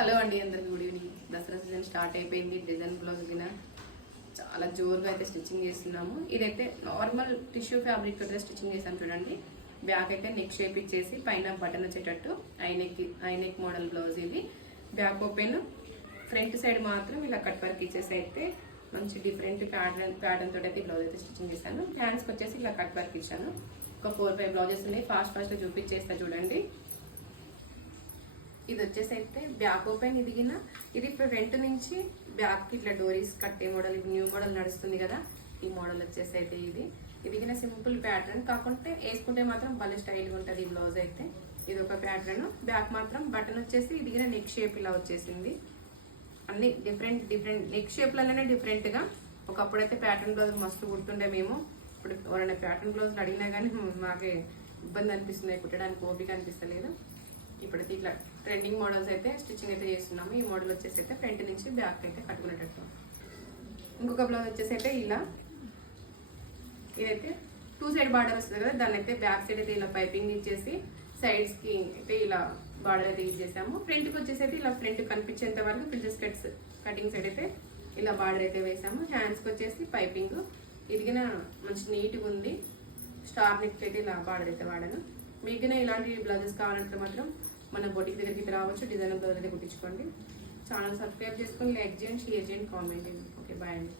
Hello అండి అందరికి good evening. Dussehra season start అయిపోయింది డిజైన్ బ్లౌజ్ కింద చాలా జోరుగా అయితే స్టిచ్చింగ్ చేస్తున్నాము. ఇదైతే నార్మల్ టిష్యూ ఫ్యాబ్రిక్ అయితే స్టిచ్చింగ్ చేసాం చూడండి. బ్యాక్ అయితే నెక్ షేప్ ఇచ్చేసి పైన బటన్ వచ్చేటట్టు high neck high neck model blouse ఇది. బ్యాక్ ఓపెన్ ఫ్రంట్ సైడ్ మాత్రం ఇలా కట్ వర్క్ ఇచ్చేసి అయితే మంచి డిఫరెంట్ ప్యాటర్న్ ప్యాటర్న్ తోటి అయితే బ్లౌజ్ అయితే స్టిచ్చింగ్ చేశాను. హ్యాండ్స్కి వచ్చేసి ఇలా కట్ వర్క్ ఇచ్చాను. ఒక ఫోర్ ఫైవ్ బ్లౌజెస్ ఉన్నాయి. ఫాస్ట్ ఫాస్ట్గా చూపించేస్తా చూడండి. ఇది వచ్చేసి అయితే బ్యాక్ ఓపెన్ ఇదిగిన. ఇది ఫ్రంట్ నుంచి బ్యాక్ ఇట్లా డోరీస్ కట్టే మోడల్ ఇది న్యూ మోడల్ నడుస్తుంది కదా. ఈ మోడల్ వచ్చేసి అయితే ఇది. ఇదిగిన సింపుల్ ప్యాటర్న్ కాకుంటే వేసుకుంటే మాత్రం భలే స్టైల్గా ఉంటుంది ఈ బ్లౌజ్ అయితే. ఇది ఒక ప్యాటర్న్ బ్యాక్ మాత్రం బటన్ వచ్చేసి ఇదిగిన నెక్ షేప్ ఇలా వచ్చేసింది. అన్ని డిఫరెంట్ డిఫరెంట్ నెక్ షేప్లలోనే డిఫరెంట్గా ఒకప్పుడు అయితే ప్యాటర్న్ బ్లౌజ్ మస్తు కుడుతుండే మేము. ఇప్పుడు ఎవరైనా ప్యాటర్న్ బ్లౌజ్ అడిగినా కానీ మాకే ఇబ్బంది అనిపిస్తుంది కుట్టడానికి ఓపిక అనిపిస్తలేదు. ఇప్పుడైతే ఇట్లా ట్రెండింగ్ మోడల్స్ అయితే స్టిచ్చింగ్ అయితే చేస్తున్నాము. ఈ మోడల్ వచ్చేసి అయితే ఫ్రంట్ నుంచి బ్యాక్ అయితే కట్టుకునేటట్టు. ఇంకొక బ్లౌజ్ వచ్చేసి అయితే ఇలా. ఇదైతే టూ సైడ్ బార్డర్ వస్తుంది కదా దాన్ని అయితే బ్యాక్ సైడ్ అయితే ఇలా పైపింగ్ ఇచ్చేసి సైడ్స్కి అయితే ఇలా బార్డర్ అయితే యూజ్ చేసాము ఫ్రంట్కి వచ్చేసి అయితే ఇలా ఫ్రంట్ కనిపించేంత వరకు ప్రిన్సెస్ కట్స్ కటింగ్ సైడ్ అయితే ఇలా బార్డర్ అయితే వేసాము హ్యాండ్స్కి వచ్చేసి పైపింగ్ ఇదిగిన మంచి నీట్గా ఉంది. స్టార్ నెక్ అయితే ఇలా బార్డర్ అయితే వాడాను. మీకు ఇలాంటి బ్లౌజెస్ కావాలంటే మాత్రం మన బొటిక్ దగ్గరికి రావచ్చు డిజైన్ బ్లౌజ్ అయితే కుట్టించుకోండి. ఛానల్ సబ్స్క్రైబ్ చేసుకొని లైక్ చేయండి షేర్ చేయండి కామెంట్ చేయండి. ఓకే బాయ్ అండి.